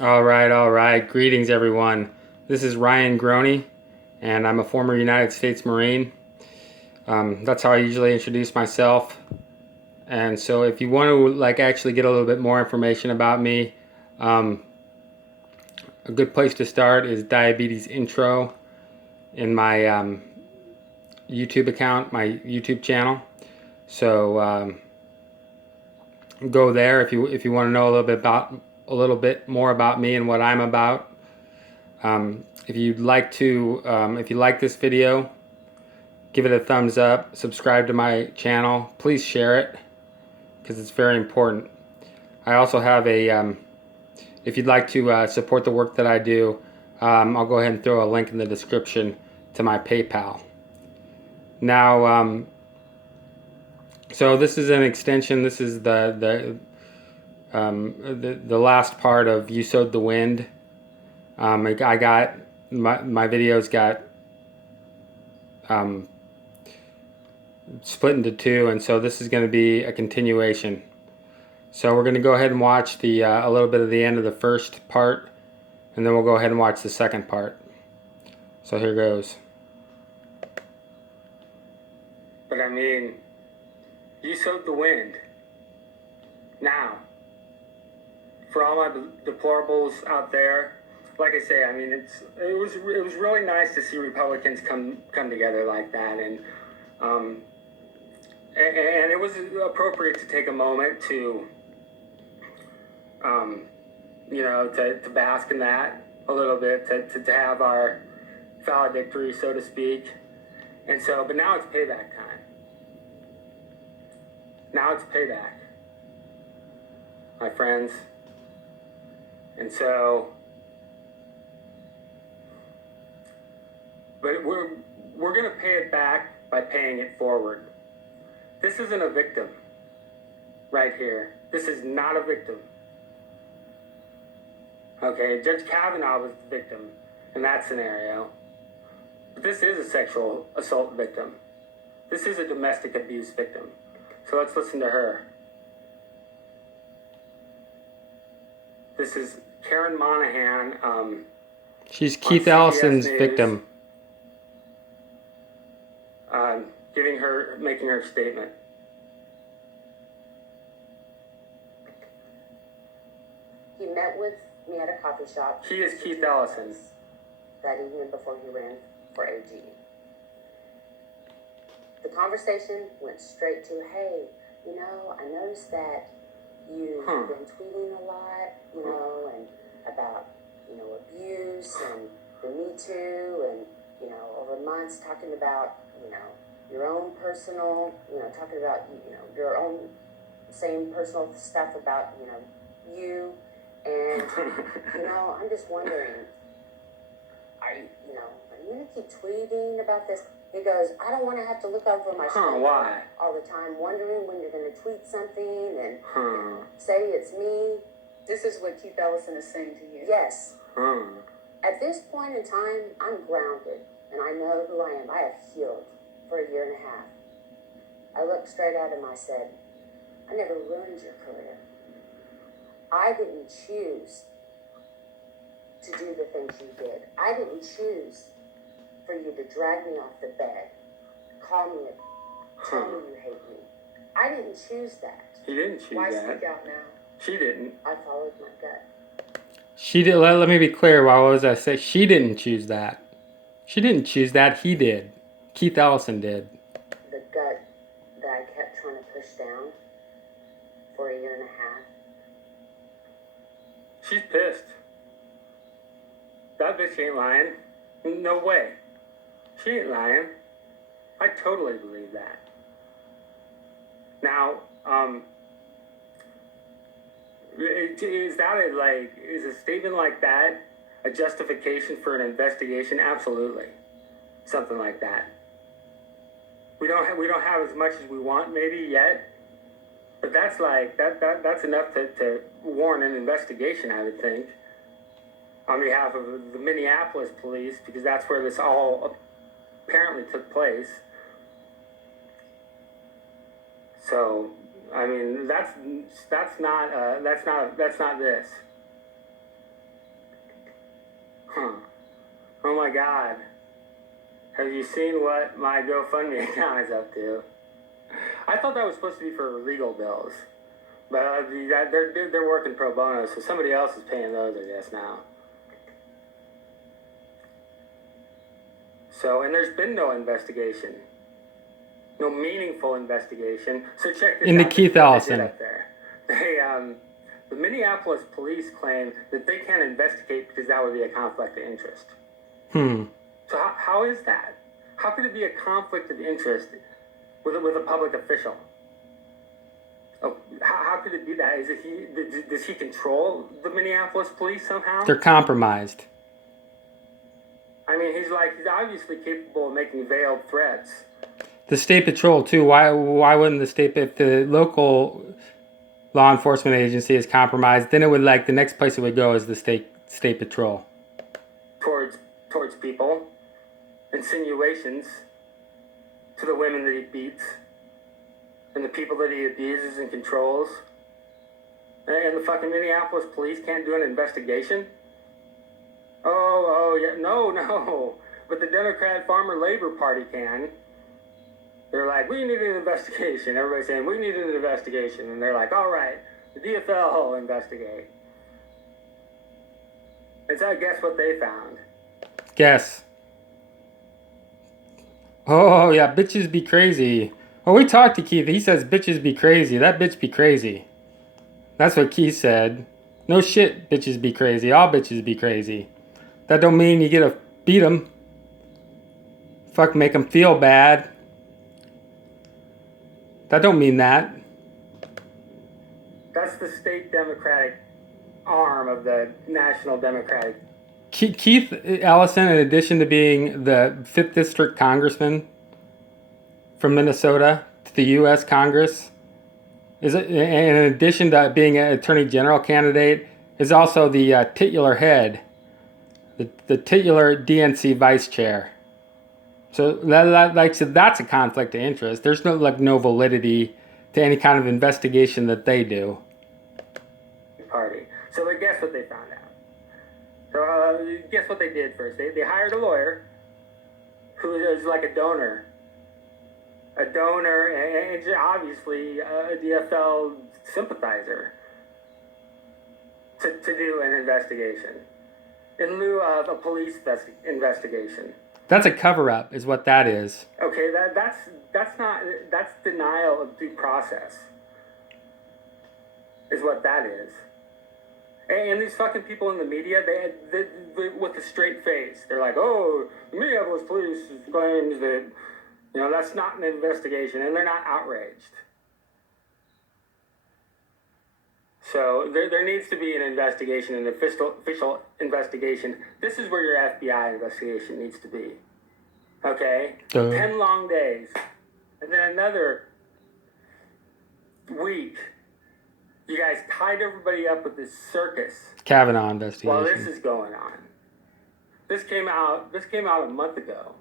All right. Greetings, everyone. This is Ryan Groney, and I'm a former United States Marine. That's how I usually introduce myself. And so, if you want to actually get a little bit more information about me, um, a good place to start is Diabetes Intro in my YouTube account, my YouTube channel. So go there if you want to know a little bit more about me and what I'm about. If you'd like to, if you like this video, give it a thumbs up, subscribe to my channel, please share it because it's very important. I also have if you'd like to support the work that I do, I'll go ahead and throw a link in the description to my PayPal. Now, so this is an extension. This is the last part of You Sowed the Wind. I got my videos got split into two, and so this is going to be a continuation. So we're going to go ahead and watch a little bit of the end of the first part, and then we'll go ahead and watch the second part. So here goes. But I mean, you sowed the wind. Now, for all my deplorables out there, like I say, I mean, it was really nice to see Republicans come together like that, and it was appropriate to take a moment to, to bask in that a little bit, to have our valedictory, so to speak. And so, but now it's payback time. Now it's payback, my friends. And so, but we're going to pay it back by paying it forward. This isn't a victim right here. This is not a victim. Okay, Judge Kavanaugh was the victim in that scenario. But this is a sexual assault victim. This is a domestic abuse victim. So let's listen to her. This is Karen Monahan. She's Keith Ellison's victim. Making her statement. He met with me at a coffee shop. She is Keith Ellison. That evening before he ran for AG. The conversation went straight to, hey, I noticed that you've been tweeting a lot, and about, abuse and the Me Too and, over months talking about, your own personal, talking about, your own same personal stuff about, you. And, I'm just wondering, are you going to keep tweeting about this? He goes, I don't want to have to look over my shoulder all the time, wondering when you're going to tweet something and say it's me. This is what Keith Ellison is saying to you. Yes. At this point in time, I'm grounded, and I know who I am. I have healed for a year and a half. I looked straight at him. I said, I never ruined your career. I didn't choose to do the things you did. I didn't choose for you to drag me off the bed, call me tell me you hate me. I didn't choose that. He didn't choose Why that. Why speak out now? She didn't. I followed my gut. She did. Let me be clear. What was I say? She didn't choose that. She didn't choose that. He did. Keith Ellison did. The gut that I kept trying to push down for a year and a half. She's pissed. That bitch ain't lying. No way. She ain't lying. I totally believe that. Now, is a statement like that a justification for an investigation? Absolutely. Something like that. We don't have as much as we want maybe yet, but that's enough to warrant an investigation, I would think, on behalf of the Minneapolis police, because that's where this all apparently took place. So, I mean, that's not this. my God. Have you seen what my GoFundMe account is up to? I thought that was supposed to be for legal bills. But they're working pro bono, so somebody else is paying those, I guess, now. So, and there's been no investigation. No meaningful investigation. So check this out. Into Keith Ellison. Up there. The Minneapolis police claim that they can't investigate because that would be a conflict of interest. So how is that? How could it be a conflict of interest with a public official? Oh, how could it be that? Does he control the Minneapolis police somehow? They're compromised. I mean, he's obviously capable of making veiled threats. The state patrol too. Why wouldn't the state, if the local law enforcement agency is compromised, then it would, like, the next place it would go is the state patrol. Towards people, insinuations to the women that he beats and the people that he abuses and controls. And the fucking Minneapolis police can't do an investigation? Oh, yeah, no. But the Democrat Farmer Labor Party can. They're like, we need an investigation. Everybody's saying, we need an investigation. And they're like, all right, the DFL will investigate. And so guess what they found? Guess. Oh, yeah, bitches be crazy. Oh, we talked to Keith. He says bitches be crazy. That bitch be crazy. That's what Keith said. No shit, bitches be crazy. All bitches be crazy. That don't mean you get to beat them. Fuck, make them feel bad. That don't mean that. That's the state Democratic arm of the National Democratic. Keith Ellison, in addition to being the 5th District Congressman from Minnesota to the U.S. Congress, in addition to being an Attorney General candidate, is also the titular head, the titular DNC vice chair. So that's a conflict of interest. There's no validity to any kind of investigation that they do. Party. So guess what they found out? So guess what they did first? They hired a lawyer who is like a donor. And obviously a DFL sympathizer to do an investigation in lieu of a police investigation. That's a cover-up, is what that is. Okay, that's denial of due process, is what that is. And these fucking people in the media, they with a straight face, they're like, oh, the Minneapolis police claims that, that's not an investigation, and they're not outraged. So there needs to be an investigation, an official investigation. This is where your FBI investigation needs to be. Okay? 10 long days. And then another week. You guys tied everybody up with this circus. Kavanaugh investigation. While this is going on. This came out a month ago.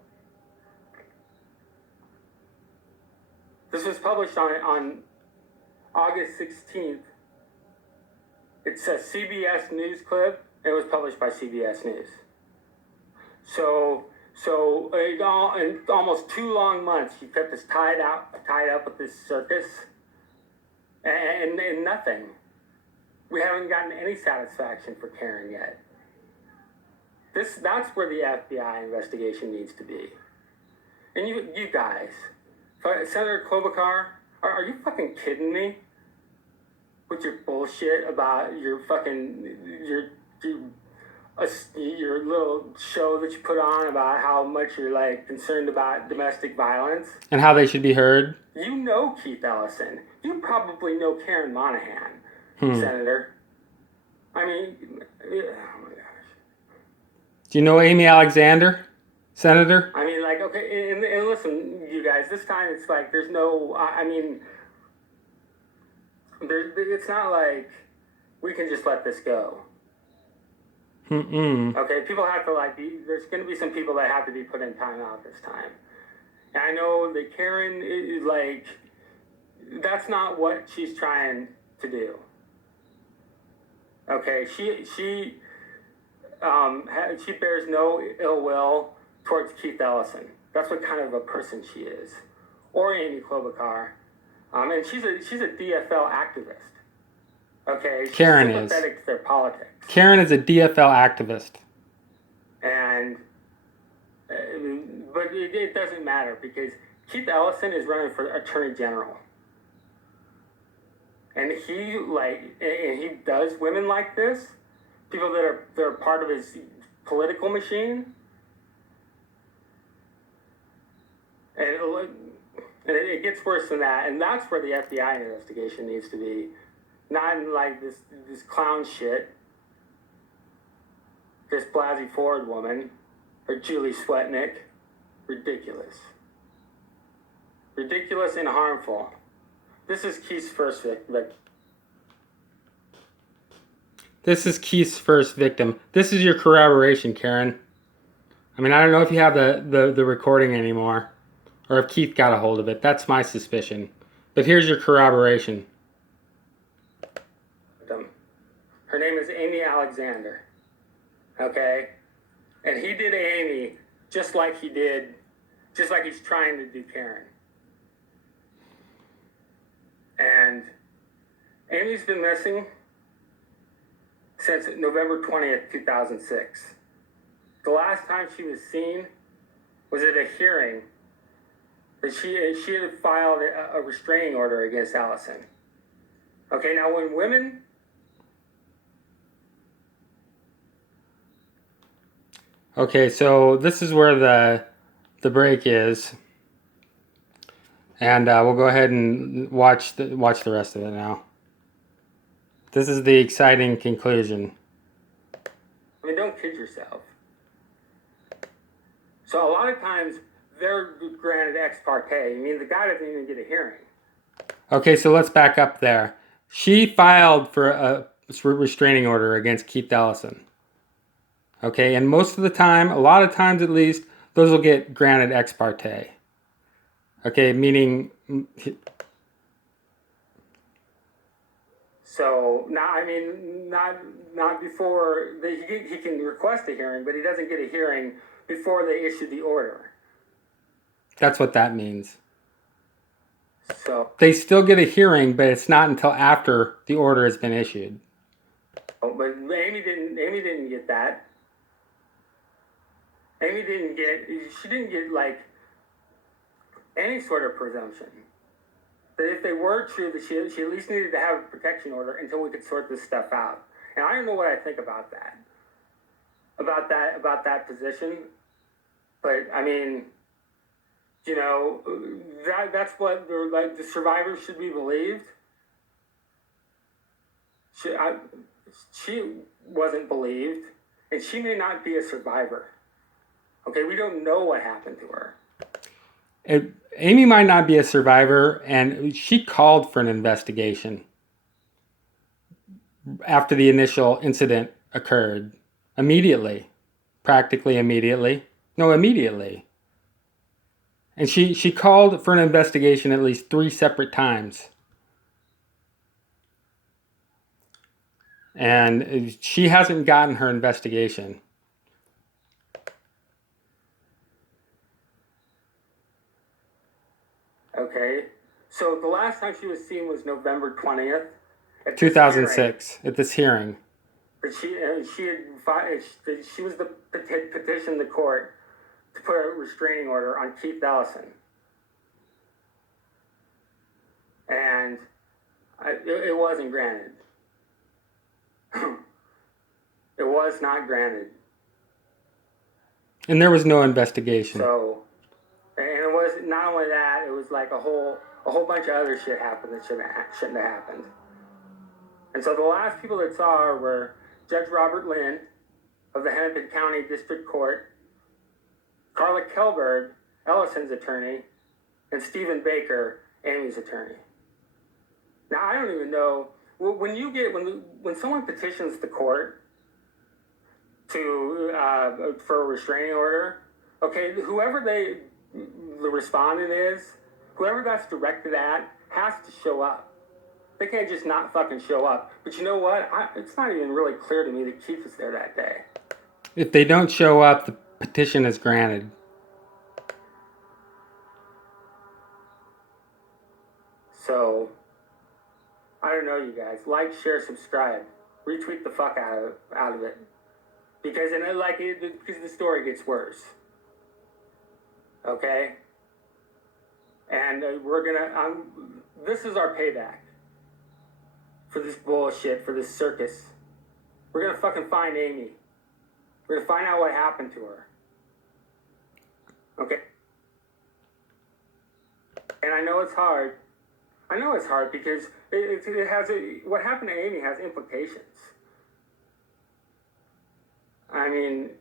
This was published on August 16th. It's a CBS News clip. It was published by CBS News. So in almost 2 long months, you kept us tied up with this circus, and nothing. We haven't gotten any satisfaction for Karen yet. That's where the FBI investigation needs to be. And you guys, Senator Klobuchar, are you fucking kidding me? With your bullshit about your little show that you put on about how much you're concerned about domestic violence and how they should be heard. You know Keith Ellison. You probably know Karen Monahan, Senator. I mean, oh my gosh. Do you know Amy Alexander, Senator? I mean, okay, and listen, you guys. This time it's there's no. It's not like we can just let this go. Okay, people have to there's going to be some people that have to be put in timeout this time. And I know that Karen is that's not what she's trying to do. Okay, she she bears no ill will towards Keith Ellison. That's what kind of a person she is, or Amy Klobuchar, and she's a DFL activist. Okay, she's Karen sympathetic is. to their politics. Karen is a DFL activist. And but it doesn't matter because Keith Ellison is running for Attorney General, and he does women like this, people that are part of his political machine, and it gets worse than that, and that's where the FBI investigation needs to be, not in like this clown shit, this Blasey Ford woman. Or Julie Swetnick. Ridiculous. Ridiculous and harmful. This is Keith's first victim. This is Keith's first victim. This is your corroboration, Karen. I mean, I don't know if you have the recording anymore, or if Keith got a hold of it. That's my suspicion. But here's your corroboration. Her name is Amy Alexander. Okay? And he did Amy just like he's trying to do Karen. And Amy's been missing since November 20th, 2006. The last time she was seen was at a hearing that she had filed a restraining order against Ellison. Okay, now when women... Okay, so this is where the break is, and we'll go ahead and watch the rest of it now. This is the exciting conclusion. I mean, don't kid yourself. So a lot of times they're granted ex parte. I mean, the guy doesn't even get a hearing. Okay, so let's back up there. She filed for a restraining order against Keith Ellison. Okay, and most of the time, a lot of times at least, those will get granted ex parte. Okay, meaning... So, not before, he can request a hearing, but he doesn't get a hearing before they issue the order. That's what that means. So... They still get a hearing, but it's not until after the order has been issued. But Amy didn't get that. Amy didn't get like any sort of presumption that if they were true, that she at least needed to have a protection order until we could sort this stuff out. And I don't know what I think about that position. But I mean, you know, that's what the survivors should be believed. She wasn't believed, and she may not be a survivor. Okay, we don't know what happened to her. Amy might not be a survivor, and she called for an investigation after the initial incident occurred. Immediately. Practically immediately. No, immediately. And she called for an investigation at least 3 separate times. And she hasn't gotten her investigation. Okay, so the last time she was seen was November 20th. 2006, at this hearing. But she was the petitioned the court to put a restraining order on Keith Ellison. And it wasn't granted. It was not granted. And there was no investigation. So, and it was not only that, it was like a whole bunch of other shit happened that shouldn't have happened. And so the last people that saw her were Judge Robert Lynn of the Hennepin County District Court, Carla Kelberg, Ellison's attorney, and Stephen Baker, Amy's attorney. Now, I don't even know, when someone petitions the court for a restraining order, okay, whoever the respondent is, whoever that's directed at, has to show up. They can't just not fucking show up. But you know what? It's not even really clear to me that Keith was there that day. If they don't show up, the petition is granted. So, I don't know, you guys. Like, share, subscribe. Retweet the fuck out of it. Because because the story gets worse. Okay? And this is our payback for this bullshit, for this circus. We're gonna fucking find Amy. We're gonna find out what happened to her. Okay? And I know it's hard. I know it's hard because what happened to Amy has implications. I mean,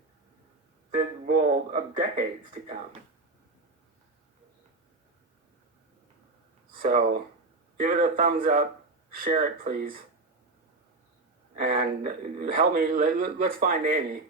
of decades to come. So, give it a thumbs up, share it please, and help me, let's find Amy.